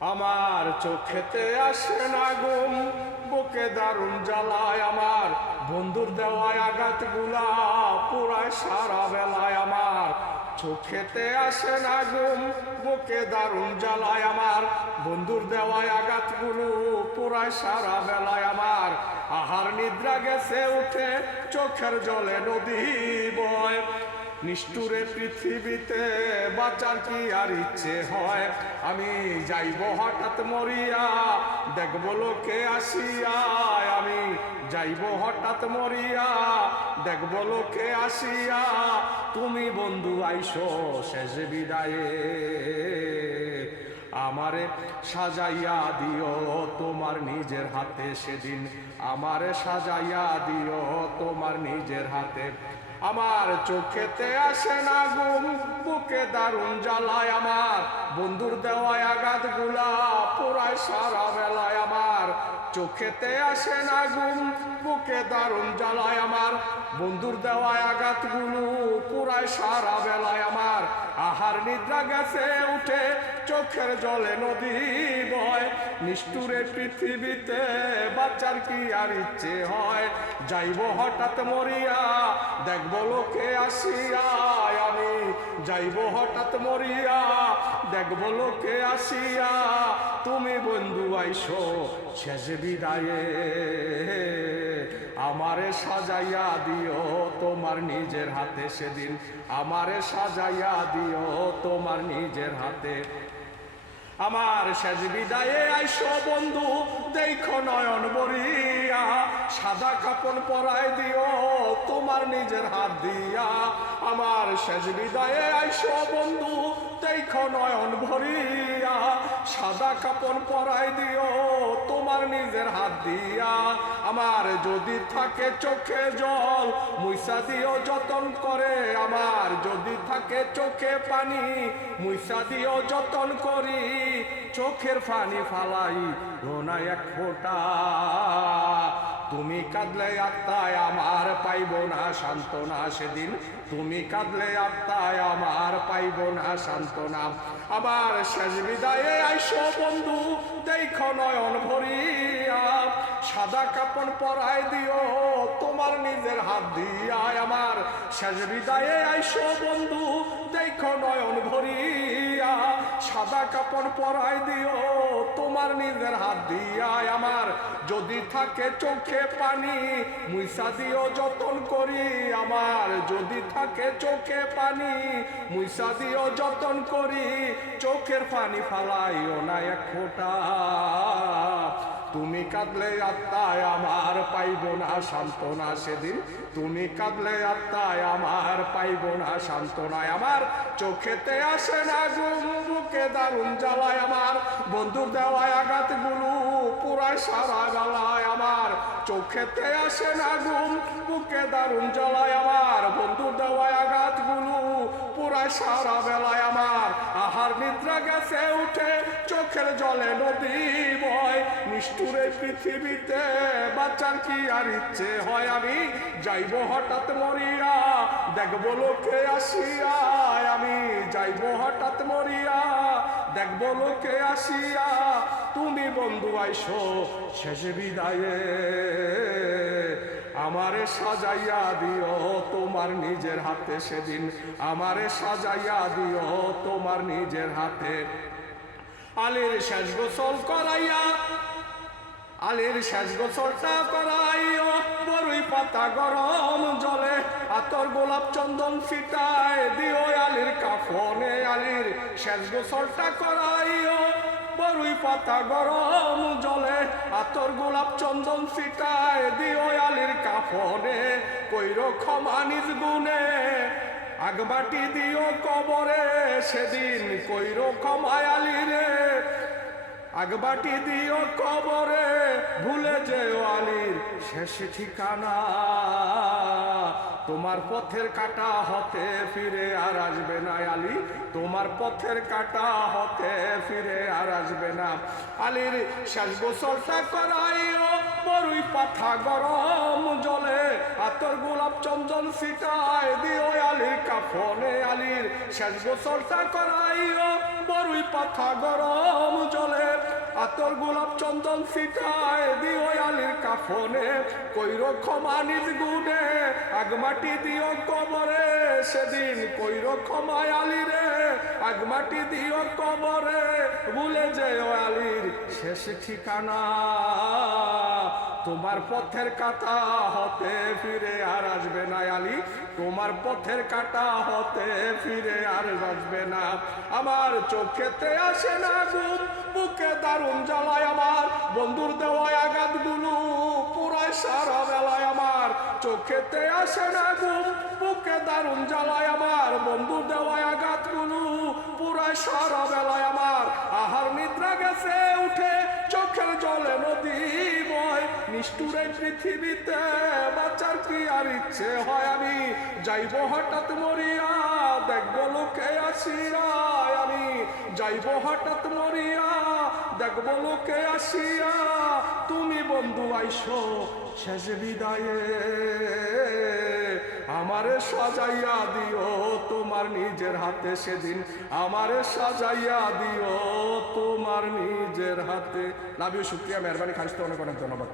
আমার চোখেতে আসে না ঘুম, বুকে দারুণ জ্বালায় আমার বন্ধুর দেওয়ায় আঘাতগুলা পুরায় সারা বেলায়। আমার চোখেতে আসে না ঘুম, বুকে দারুণ জ্বালায় আমার বন্ধুর দেওয়ায় আঘাতগুলো পুরায় সারা বেলায়। আমার আহার নিদ্রা গেছে উঠে, চোখের জলে নদী বয়। নিষ্ঠুরে পৃথিবীতে বাঁচার কি আর ইচ্ছে হয়? আমি যাইব হঠাৎ মরিয়া, দেখব লোকে আসিয়া। আমি যাইব হঠাৎ মরিয়া, দেখব লোকে আসিয়া। তুমি বন্ধু আইসো শেষ বিদায়ে, আমারে সাজাইয়া দিও তোমার নিজের হাতে সেদিন। আমারে সাজাইয়া দিও তোমার নিজের হাতে। আমার চোখেতে আসে না ঘুম, বুকে দারুণ জ্বালায় আমার বন্ধুর দেওয়ায় আঘাতগুলা পুরায় সারা বেলায়। আমার চোখেতে আসে না ঘুম, বুকে দারুণ জ্বালায় আমার বন্ধুর দেওয়ায় আঘাতগুলো পুরায় সারা বেলায়। আমার আহার নিদ্রা গেছে উঠে, চোখের জলে নদী বয়। নিষ্ঠুরে পৃথিবীতে বাচ্চার কি আর ইচ্ছে হয়? যাইব হঠাৎ মরিয়া, দেখব লোকে আসিয়া। আমি যাইব হঠাৎ মরিয়া, দেখব লোকে আসিয়া। তুমি বন্ধু আইসো শেষ বিদায়ে, আমারে সাজাইয়া দিও তোমার নিজের হাতে সেদিন। আমারে সাজাইয়া দিও তোমার নিজের হাতে। আমার শেষ বিদায়ে আইসো বন্ধু, দেখো নয়ন ভরিয়া। সাদা কাপড় পরায় দিও তোমার নিজের হাত দিয়া। আমার শেষ বিদায়ে আইসো বন্ধু, দেখো নয়ন ভরিয়া। সাদা কাপড় পরায় দিও তোমার নিজের হাত দিয়া। আমার যদি থাকে চোখে জল, মুইসা দিও যতন করে। আমার যদি থাকে চোখে পানি, মুইসা দিও যতন করি। চোখের পানি ফালাই রোনা এক ফোঁটা, তুমি কাঁদলে আত্মায় আমার পাইব না সান্ত্বনা সেদিন। তুমি কাঁদলে আত্মায় আমার পাইব না সান্ত্বনা। আমার শেষ বিদায়ে আইসো বন্ধু, দেখো নয়ন ভরিয়া। সাদা কাপড় পরায় দিও তোমার নিজের হাত দিয়া। আমার শেষ বিদায়ে আইসো বন্ধু, দেখো নয়ন ভরিয়া। সাদা কাপড় পরায় দিও তোমার নিজের হাত দিয়া। আমার যদি থাকে চোখে পানি, মুইসা দিও যতন করি। আমার যদি থাকে চোখে পানি, মুইসা দিও যতন করি। চোখের পানি ফালাইও না এক ফোঁটা, তুমি কাঁদলে আত্মায় আমার পাইব না সান্ত্বনা সেদিন। তুমি কাঁদলে আত্মায় আমার পাইব না সান্ত্বনা। আমার চোখেতে আসে না ঘুম, বুকে দারুণ জ্বালায় আমার বন্ধুর দেওয়ায় আঘাতগুলো পুরায় সারা বেলায়। আমার চোখেতে আসে না ঘুম, বুকে দারুণ জ্বালায় আমার বন্ধুর দেওয়ায় আঘাতগুলো পুরায় সারা বেলায়। আমার আহার নিদ্রা গেছে উঠে, চোখের জলে নদী বয়। নিষ্ঠুরে পৃথিবীতে বাঁচার কি আর ইচ্ছে হয়? আমি যাইব হঠাৎ মরিয়া, দেখব লোকে আসিয়া। আমি যাইব হঠাৎ মরিয়া, দেখব লোকে আসিয়া। তুমি বন্ধু আইসো শেষ বিদায়ে, আমারে সাজাইয়া দিও তোমার নিজের হাতে সেদিন। আমারে সাজাইয়া দিও তোমার নিজের হাতে। আলীর শেষ গোসল করাইয়া, আলীর শেষ গোসলটা করাইও বড়ই পাতা গরম জলে। আতর গোলাপ চন্দন ফিটায় দিও আলীর কাফনে। আলীর শেষ গোসলটা করাইও বড়ই পাতা গরম জলে। আতর গোলাপ চন্দন ফিটায় দিও আলীর কাফনে। কইরো ক্ষমা নিজ গুণে, আগবাটি দিও কবরে সেদিন। কইরো ক্ষমা আলীরে, আগবাটি দিও কবরে। ভুলে যেও আলীর শেষ ঠিকানা, তোমার পথের কাটা হতে ফিরে আর আসবে না। আলী তোমার পথের কাটা হতে ফিরে আর আসবে না। আলীর শেষ গোসলটা করাইও বড়ই পাতা গরম জলে। আতর গোলাপ চন্দন ফিটায় দিও আলীর কাফনে। আলীর শেষ গোসলটা করাইও বড়ই পাতা গরম জলে। চন্দন ছিটায় দিও আলীর কাফনে, কইর ক্ষমা নিজ গুণে আগমাটি দিও কবরে, সেদিন কইর ক্ষমা আলীরে আগমাটি দিও কবরে, ভুলে যেও আলীর শেষ ঠিকানা, তোমার পথের কাটা হতে ফিরে আর আসবে না আলী, তোমার পথের কাটা হতে ফিরে আর আসবে না। আমার চোখেতে আসে না ঘুম, বুকে দারুণ জ্বালায় আমার বন্ধুর দেওয়া আঘাতগুলো পুরায় সারা বেলায়, আমার চোখেতে আসে না ঘুম, বুকে দারুণ জ্বালায় আমার বন্ধুর দেওয়া আঘাতগুলো পুরায় সারা বেলায়, আমার আহার নিদ্রা গেছে উঠে চোখের জলে নদীময়, নিষ্ঠুরে পৃথিবীতে বাঁচার কি আর ইচ্ছে হয়, আমি যাইব হঠাৎ মরিয়া দেখবো লোকে আসিয়া, আমি যাইব হঠাৎ মরিয়া দেখবো লোকে আসিয়া, তুমি বন্ধু আইসো শেষ বিদায়ে, আমারে সাজাইয়া দিও তোমার নিজের হাতে, সেদিন আমারে সাজাইয়া দিও তোমার নিজের হাতে। লাভ ইউ, শুক্রিয়া, মেহরবানি, খারিজ, অনেক অনেক ধন্যবাদ।